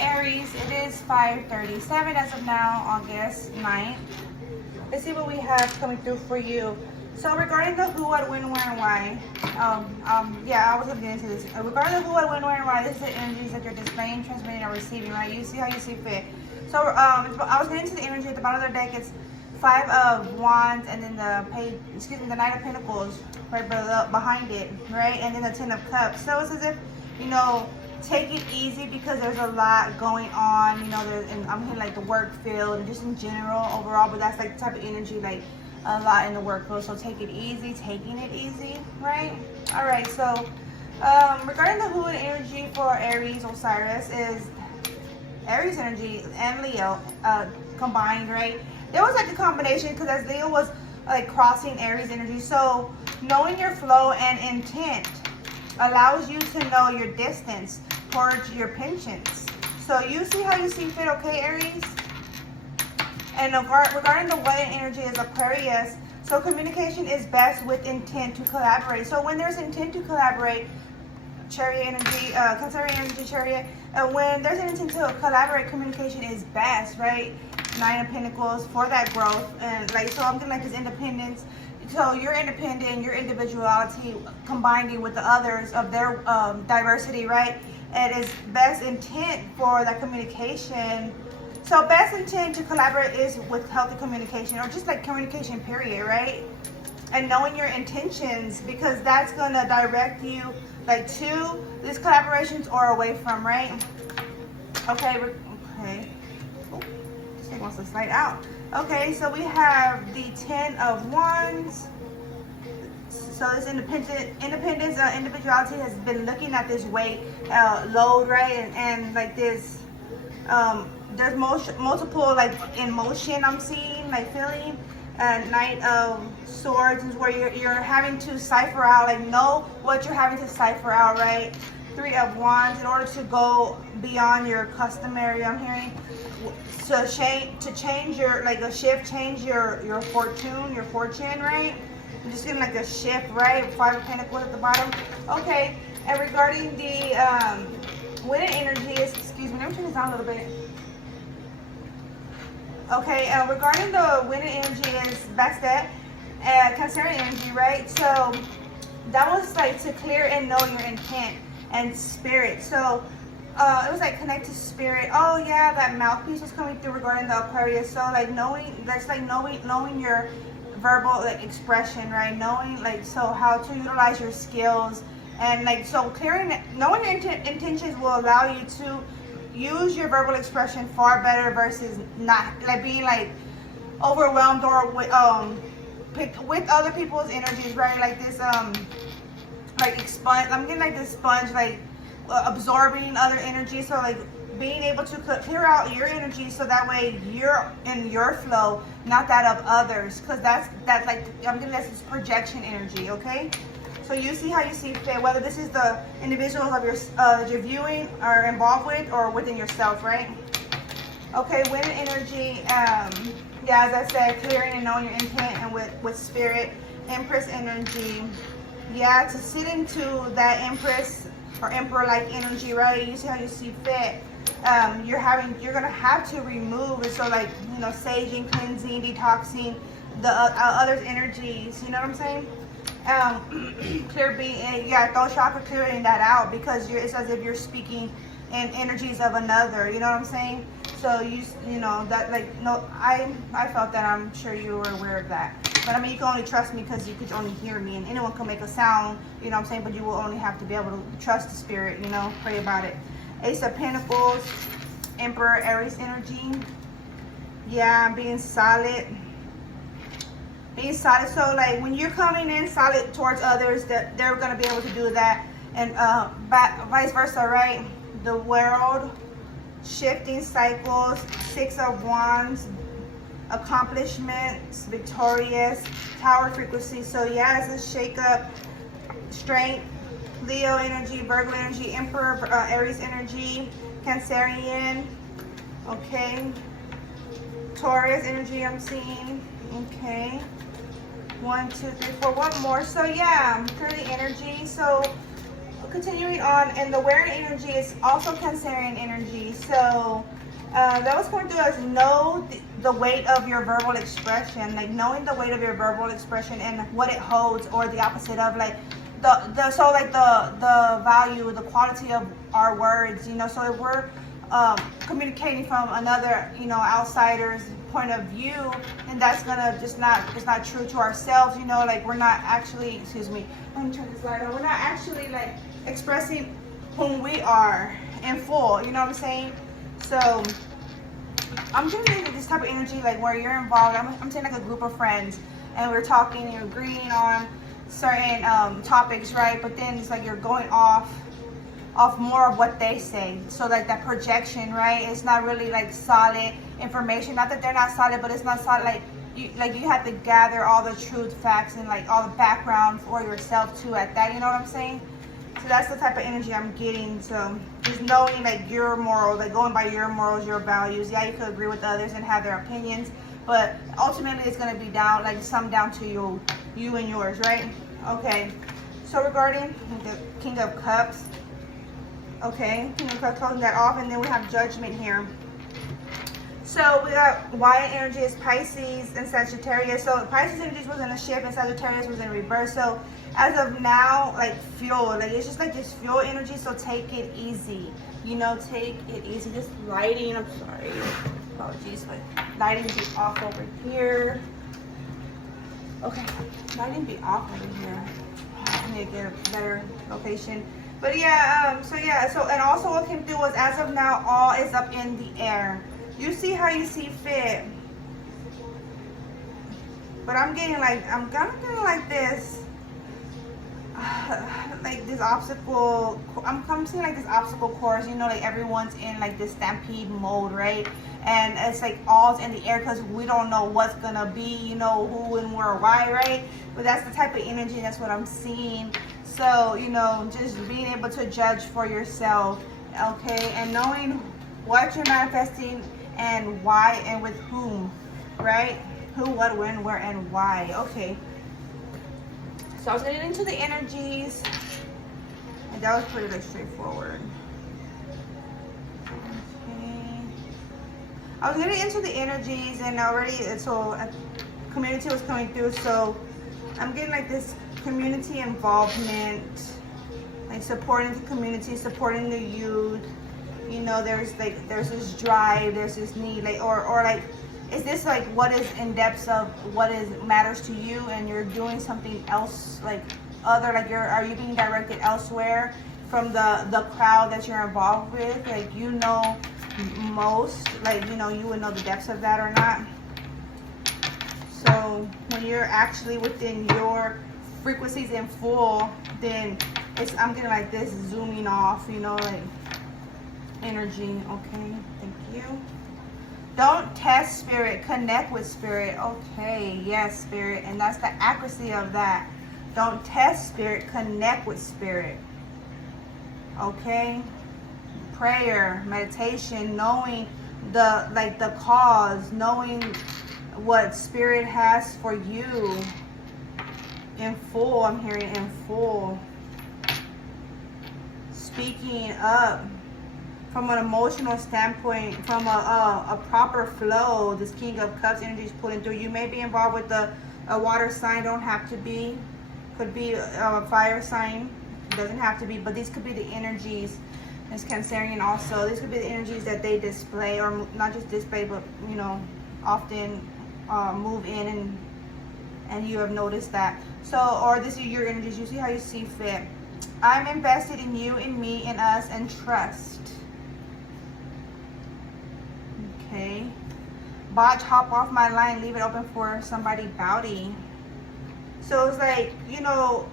Aries, it is 5:37 as of now, August 9th. Let's see what we have coming through for you. So regarding the who, what, when, where, and why, yeah, I was gonna get into this. Regarding the who, what, when, where, and why, this is the energies that you're displaying, transmitting, or receiving, right? You see how you see fit. So I was getting into the energy at the bottom of the deck. It's Five of Wands, and then the Knight of Pentacles right behind it, right? And then the Ten of Cups. So it's as if, you know, take it easy because there's a lot going on, you know, and I'm hitting like the work field and just in general overall, but that's like the type of energy, like a lot in the work field. So take it easy, taking it easy, right? All right, so regarding the who and energy for Aries, Osiris is Aries energy and Leo combined, right? There was like a combination because as Leo was like crossing Aries energy, so knowing your flow and intent allows you to know your distance towards your penchants. So you see how you see fit, okay, Aries? And regarding the what energy is Aquarius, so communication is best with intent to collaborate. So when there's intent to collaborate, Chariot energy, Cancerian energy, Chariot, and when there's an intent to collaborate, communication is best, right? Nine of Pentacles for that growth, and like, so I'm getting like this independence. So your independent, your individuality combining with the others of their diversity, right? It is best intent for that communication. So best intent to collaborate is with healthy communication, or just like communication period, right? And knowing your intentions, because that's gonna direct you like to these collaborations or away from, right? Okay, okay. Oh, this thing wants to slide out. Okay, so we have the Ten of Wands. So this independence, individuality has been looking at this weight, load, right? And like this, there's multiple like in motion I'm seeing, like feeling. Knight of Swords is where you're having to cipher out, like know what you're having to cipher out, right? Three of Wands in order to go beyond your customary, I'm hearing, to change your, like a shift, change your fortune, right? I'm just getting like a shift, right? Five of Pentacles at the bottom. Okay, and regarding the winning energy is, excuse me, let me turn this down a little bit. Okay, regarding the winning energy is backstep and Cancerian energy, right? So that was like to clear and know your intent and spirit. So it was like connect to spirit. Oh yeah, that mouthpiece was coming through regarding the Aquarius. So like knowing, that's like knowing your verbal like expression, right? Knowing like, so how to utilize your skills, and like, so clearing, knowing your intentions will allow you to use your verbal expression far better versus not like being like overwhelmed or with other people's energies, right? Like this like sponge, I'm getting like this sponge, like absorbing other energy. So like being able to clear out your energy so that way you're in your flow, not that of others, because that's like, I'm getting this projection energy, okay? So you see how you see fit, whether this is the individuals of you're viewing or involved with, or within yourself, right? Okay, winning energy, yeah, as I said, clearing and knowing your intent, and with spirit. Empress energy, yeah, to sit into that Empress or Emperor-like energy, right? You see how you see fit. You're gonna have to remove it. So like, you know, saging, cleansing, detoxing the others' energies. You know what I'm saying? Clear being, yeah, throat chakra, clearing that out, because it's as if you're speaking in energies of another. You know what I'm saying? So you know that, like, no, I felt that. I'm sure you were aware of that. But I mean, you can only trust me because you could only hear me, and anyone can make a sound. You know what I'm saying? But you will only have to be able to trust the spirit. You know, pray about it. Ace of Pentacles, Emperor, Aries energy. Yeah, being solid. Being solid. So like when you're coming in solid towards others, that they're gonna be able to do that, and vice versa, right? The World, shifting cycles, Six of Wands, accomplishments, victorious, Tower frequency. So yeah, it's a shake up, strength, Leo energy, Virgo energy, Emperor, Aries energy, Cancerian, okay, Taurus energy I'm seeing, okay. 1, 2, 3, 4, one more. So yeah, curly energy. So continuing on, and the wearing energy is also Cancerian energy. So that was coming through as know the weight of your verbal expression, like knowing the weight of your verbal expression and what it holds, or the opposite of like the value, the quality of our words, you know. So if we're communicating from another, you know, outsider's point of view, and that's gonna just not, it's not true to ourselves, you know, like we're not actually, excuse me, let me turn this light on, we're not actually like expressing whom we are in full, you know what I'm saying? So I'm getting this type of energy like where you're involved, I'm saying like a group of friends, and we're talking, you're agreeing on certain topics, right? But then it's like you're going off more of what they say. So like that projection, right? It's not really like solid information. Not that they're not solid, but it's not solid. Like you have to gather all the truth, facts, and like all the background for yourself too at that. You know what I'm saying? So that's the type of energy I'm getting. So just knowing like your morals, like going by your morals, your values. Yeah, you could agree with others and have their opinions, but ultimately it's going to be down, like some down to you and yours, right? Okay. So regarding the King of Cups. Okay, King of Cups, closing that off, and then we have Judgment here. So we got Wyatt energy is Pisces and Sagittarius. So Pisces energy was in the shift and Sagittarius was in reverse. So as of now, like fuel, like it's just like this fuel energy. So take it easy, you know, take it easy. Just lighting, I'm sorry, apologies, but lighting be off over here. Okay, lighting be off over here. I need to get a better location. But yeah, so and also what came through was as of now, all is up in the air. You see how you see fit. But I'm getting like, I'm kind of getting like this, like this obstacle, I'm seeing like this obstacle course, you know, like everyone's in like this stampede mode, right? And it's like all's in the air because we don't know what's gonna be, you know, who and where, why, right? But that's the type of energy, that's what I'm seeing. So, you know, just being able to judge for yourself, okay? And knowing what you're manifesting and why and with whom, right? Who, what, when, where, and why. Okay. So I was getting into the energies, and that was pretty like straightforward. Okay. I was getting into the energies, and already, so a community was coming through, so I'm getting like this community involvement, like supporting the community, supporting the youth. You know, there's this drive, there's this need, like, or like, is this like what is in depth of what is matters to you, and you're doing something else, like other, like are you being directed elsewhere from the crowd that you're involved with? Like, you know, most, like, you know, you would know the depths of that or not. So when you're actually within your frequencies in full, then it's, I'm getting like this zooming off, you know, like energy. Okay, thank you. Don't test spirit, connect with spirit. Okay, yes, spirit, and that's the accuracy of that. Don't test spirit, connect with spirit. Okay, prayer, meditation, knowing the cause, knowing what spirit has for you in full. I'm hearing in full. Speaking up from an emotional standpoint, from a proper flow. This King of Cups energy is pulling through. You may be involved with a water sign, don't have to be. Could be a fire sign, doesn't have to be, but these could be the energies. It's Cancerian also. These could be the energies that they display, or not just display, but, you know, often move in, and you have noticed that. So, or this is your energies. You see how you see fit. I'm invested in you, in me, in us, and trust. Okay. Botch, hop off my line, leave it open for somebody bowdy. So it's like, you know,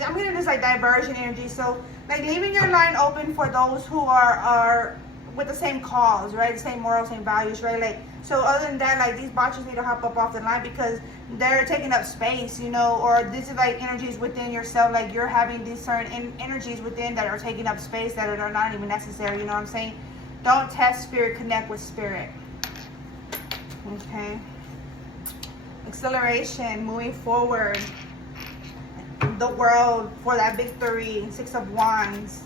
I'm getting this like diversion energy. So like leaving your line open for those who are with the same cause, right? The same morals, same values, right? Like, so other than that, like these botches need to hop up off the line because they're taking up space, you know, or this is like energies within yourself. Like you're having these certain energies within that are taking up space that are not even necessary. You know what I'm saying? Don't test spirit, connect with spirit. Okay. Acceleration, moving forward. the world for that victory. 6 of Wands.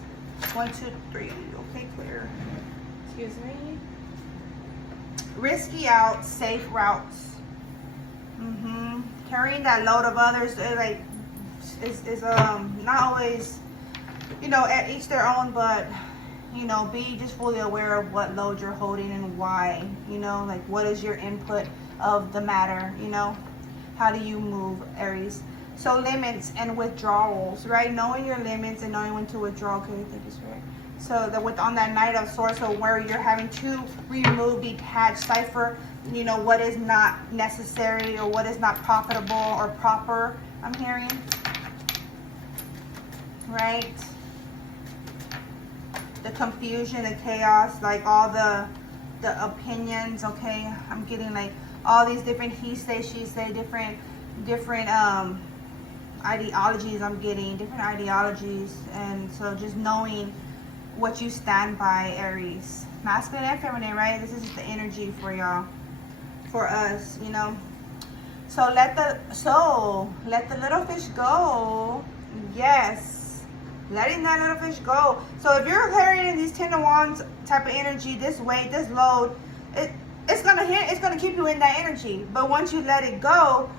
1, 2, 3. Okay, clear. Excuse me. Risky out, safe routes. Carrying that load of others, is not always, at each their own, but be just fully aware of what load you're holding and why. Like, what is your input of the matter? How do you move, Aries? So limits and withdrawals, right? Knowing your limits and knowing when to withdraw. Okay, thank you, Spirit. So that on that Knight of Swords, so where you're having to remove, detach, cipher, what is not necessary or what is not profitable or proper, I'm hearing. Right? The confusion, the chaos, like all the opinions, okay? I'm getting like all these different he say, she say, different ideologies I'm getting, different ideologies. And so just knowing what you stand by, Aries. Masculine and feminine, right? This is the energy for y'all, for us, So let the little fish go. Yes. Letting that little fish go. So if you're carrying these 10 of Wands type of energy, this weight, this load, it's gonna keep you in that energy. But once you let it go,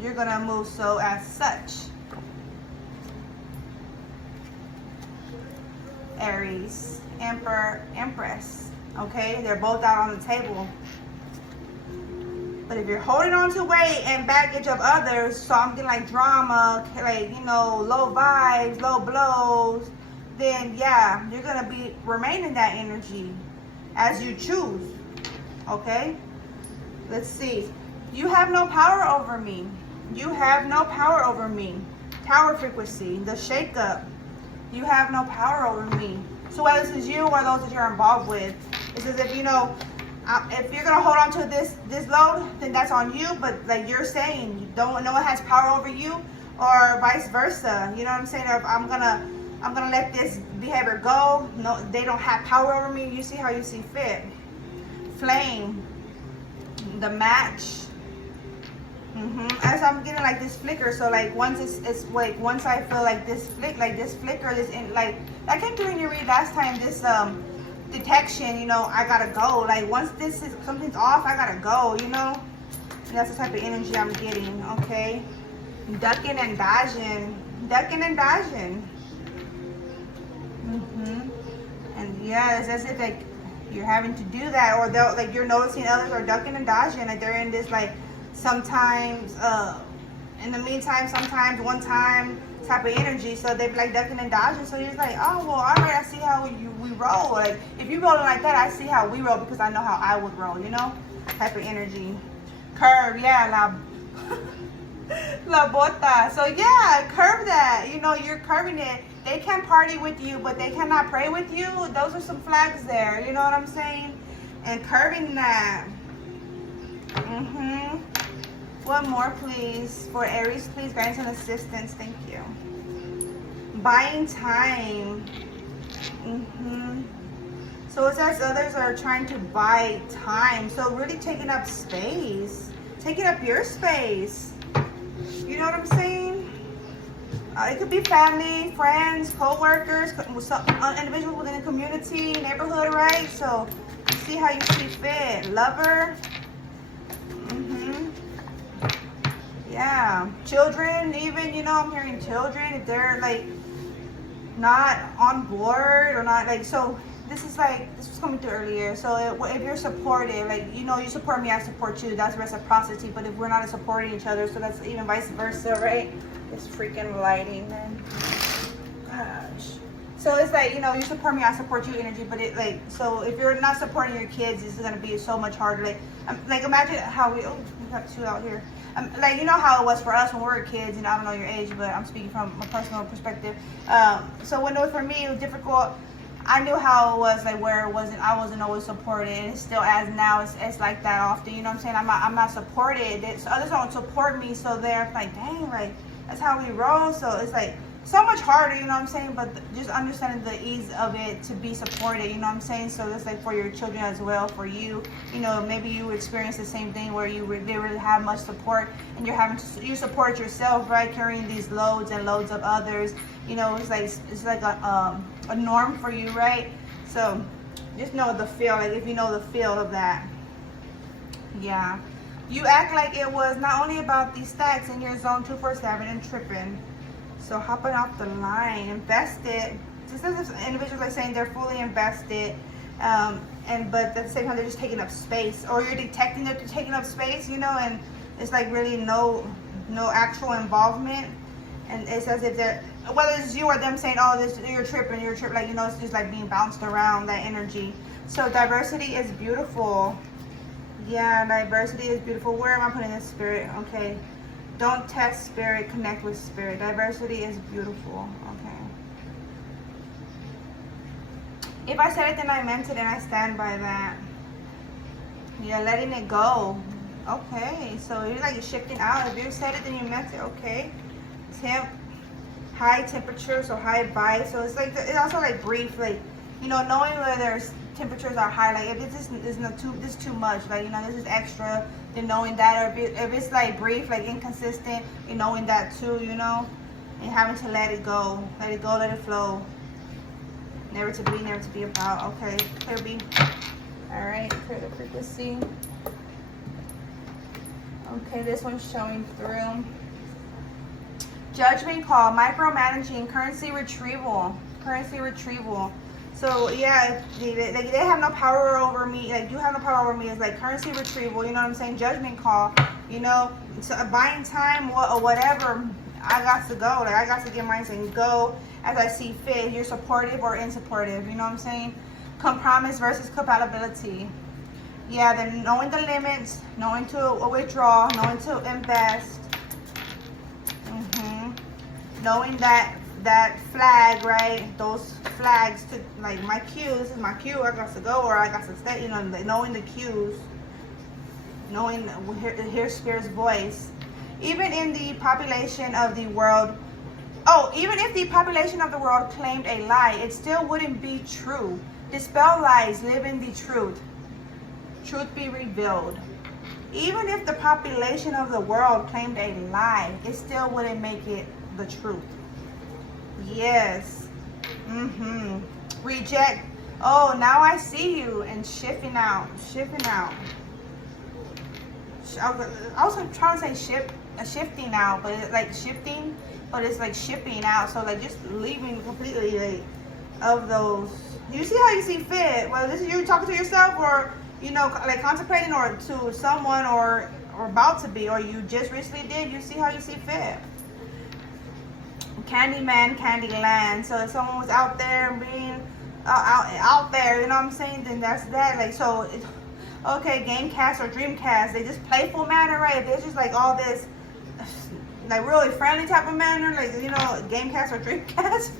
you're gonna move so as such. Aries, Emperor, Empress. Okay, they're both out on the table. But if you're holding on to weight and baggage of others, something like drama, like, low vibes, low blows, then yeah, you're gonna remain in that energy as you choose. Okay, let's see. You have no power over me. You have no power over me. Tower frequency, the shakeup. You have no power over me. So whether this is you or those that you're involved with, it's as if, if you're gonna hold on to this load, then that's on you. But like you're saying, no one has power over you, or vice versa. You know what I'm saying? If I'm gonna let this behavior go. No, they don't have power over me. You see how you see fit. Flame, the match. As I'm getting like this flicker, so like once it's like once I feel like this flicker, like I came through in your read last time, this detection, I gotta go. Like once something's off, I gotta go, And that's the type of energy I'm getting. Okay, ducking and dodging. And yeah, it's as if like you're having to do that, or like you're noticing others are ducking and dodging, like they're in this like sometimes in the meantime, sometimes one time type of energy. So they're like ducking and dodging. So you're like, oh well, all right, I see how we roll. Like if you rolling like that, I see how we roll because I know how I would roll, type of energy. Curve, yeah, la bota. So yeah, curve that. You're curving it. They can party with you, but they cannot pray with you. Those are some flags there. You know what I'm saying? And curving that. One more, please, for Aries, please. Guidance and assistance. Thank you. Buying time. So it says others are trying to buy time. So really taking up space, taking up your space. You know what I'm saying? It could be family, friends, co-workers, individuals within the community, neighborhood, right? So see how you see fit. Lover. Yeah, children, even, I'm hearing children, if they're like not on board or not, like, so this was coming through earlier. So if you're supportive, like, you support me, I support you, that's reciprocity. But if we're not supporting each other, so that's even vice versa, right? It's freaking lighting, man. Gosh. So it's like, you support me, I support you energy. But so if you're not supporting your kids, it's going to be so much harder. Like imagine how we got two out here. Like, how it was for us when we were kids, and I don't know your age, but I'm speaking from a personal perspective. So when it was for me, it was difficult. I knew how it was, like where I wasn't always supported, and it's still as now, it's like that often. You know what I'm saying? I'm not supported. So others don't support me, so they're like, dang, like that's how we roll. So it's like so much harder, you know what I'm saying? But just understanding the ease of it to be supported, you know what I'm saying? So it's like for your children as well, for you, you know, maybe you experience the same thing where they really have much support, and you're having to, you support yourself, right? Carrying these loads and loads of others, you know, it's like a norm for you, right? So just know the feel, like if you know the feel of that. Yeah. You act like it was not only about these stacks in your zone 247 and tripping. So hopping off the line, invested. Just as if individuals like saying they're fully invested, but at the same time they're just taking up space, or you're detecting that they're taking up space, you know, and it's like really no actual involvement, and it's as if they're, whether it's you or them saying, oh, you're tripping, like, you know, it's just like being bounced around, that energy. So diversity is beautiful. Yeah, diversity is beautiful. Where am I putting this, spirit? Okay. Don't test spirit, connect with spirit. Diversity is beautiful. Okay. If I said it, then I meant it, and I stand by that. Yeah, letting it go. Okay. So you're like shifting out. If you said it, then you meant it. Okay. Temp. High temperature, so high vibe. So it's like, it's also like brief, like, you know, knowing where there's temperatures are high, like if this is not too, this is too much, like, you know, this is extra, then knowing that, or if it's like brief, like inconsistent, and knowing that too, you know, and having to let it go, let it flow. Never to be, never to be about. Okay, clear B. All right, clear the frequency. Okay, this one's showing through. Judgment call, micromanaging, currency retrieval. So yeah, they have no power over me. Like, you have no power over me. It's like currency retrieval. You know what I'm saying? Judgment call. You know, so buying time or whatever. I got to go. Like, I got to get mine and go as I see fit. You're supportive or insupportive. You know what I'm saying? Compromise versus compatibility. Yeah, then knowing the limits, knowing to withdraw, knowing to invest. Knowing that flag, right? Those flags to, like, my cues, this is my cue, I got to go, or I got to stay, you know, knowing the cues, knowing, hear Spirit's voice. Even in the population of the world, even if the population of the world claimed a lie, it still wouldn't be true. Dispel lies, live in the truth. Truth be revealed. Even if the population of the world claimed a lie, it still wouldn't make it the truth. Yes. Reject. Oh, now I see you. And shifting out. I was trying to say shifting out, but it's like shifting, but it's like shipping out. So like just leaving completely, like, of those. You see how you see fit. Whether this is you talking to yourself, or, you know, like contemplating, or to someone, or about to be, or you just recently did. You see how you see fit. Candyman, Candyland. So if someone was out there being out there, you know what I'm saying, then that's that. Like, so okay, Gamecast or Dreamcast, they just playful manner, right? They're just like all this, like, really friendly type of manner, like, you know, Gamecast or Dreamcast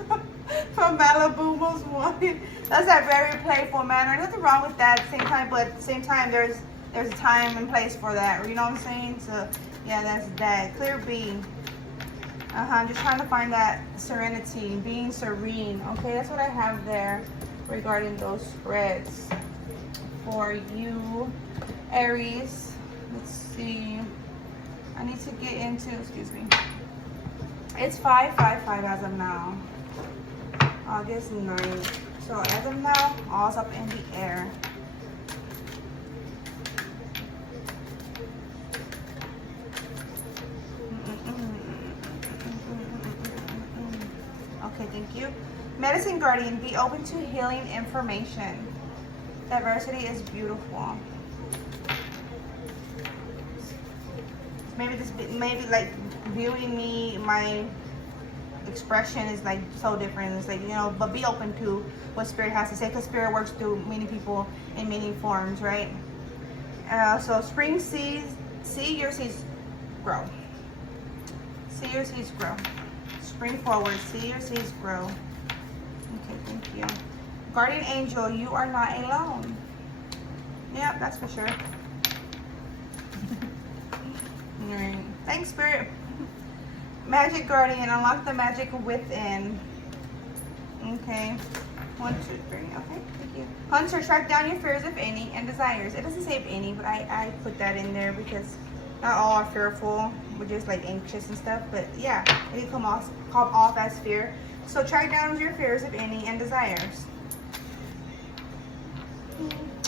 from Malibu Most Wanted. That's that very playful manner. Nothing wrong with that at the same time, but at the same time, there's a time and place for that. You know what I'm saying? So yeah, that's that. Clear B. I'm just trying to find that serenity, being serene. Okay, that's what I have there regarding those spreads for you, Aries. Let's see. I need to get into, excuse me. It's 555 as of now. August 9th. So as of now, all's up in the air. Okay, thank you. Medicine Guardian, be open to healing information. Diversity is beautiful. Maybe like viewing me, my expression is like so different. It's like, you know, but be open to what Spirit has to say, because Spirit works through many people in many forms, right? So spring seeds, see your seeds grow. See your seeds grow. Spring forward, see your seeds grow. Okay, thank you. Guardian Angel, you are not alone. Yeah, that's for sure. Alright. Thanks, Spirit. Magic Guardian, unlock the magic within. Okay. 1, 2, 3. Okay, thank you. Hunter, track down your fears, if any, and desires. It doesn't say if any, but I put that in there because not all are fearful. We're just like anxious and stuff. But yeah, it can come off as fear. So track down your fears, if any, and desires.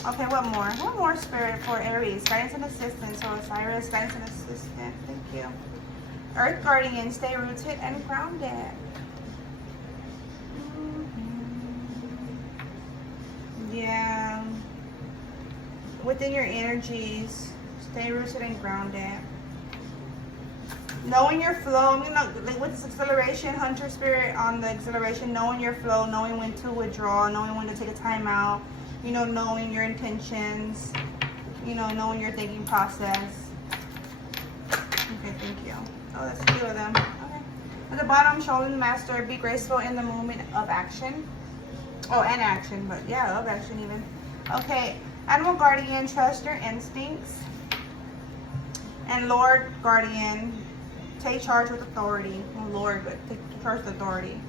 Okay, what more? What more, Spirit, for Aries? Guidance and assistance. So Osiris, guidance and assistance. Thank you. Earth Guardian, stay rooted and grounded. Yeah. Within your energies, stay rooted and grounded. Knowing your flow, like with this acceleration, Hunter Spirit on the acceleration, knowing your flow, knowing when to withdraw, knowing when to take a time out, knowing your intentions, knowing your thinking process. Okay, thank you. Oh, that's a few of them. Okay. At the bottom, showing the master, be graceful in the moment of action. Oh, and action, but yeah, of action even. Okay, Animal Guardian, trust your instincts. And Lord Guardian, take charge with authority. Oh, Lord, but take charge with authority.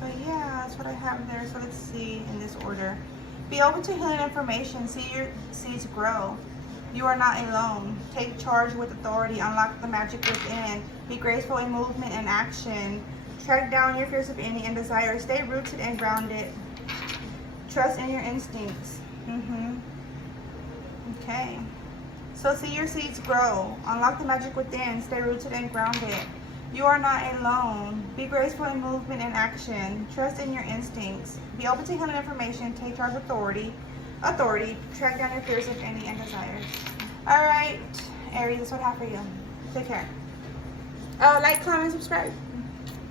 So yeah, that's what I have there. So let's see in this order. Be open to healing information. See your seeds grow. You are not alone. Take charge with authority. Unlock the magic within. Be graceful in movement and action. Track down your fears of any and desire. Stay rooted and grounded. Trust in your instincts. Okay. So see your seeds grow. Unlock the magic within. Stay rooted and grounded. You are not alone. Be graceful in movement and action. Trust in your instincts. Be open to healing information. Take charge of authority. Track down your fears of any and desires. All right, Aries, that's what I have for you. Take care. Like, comment, subscribe.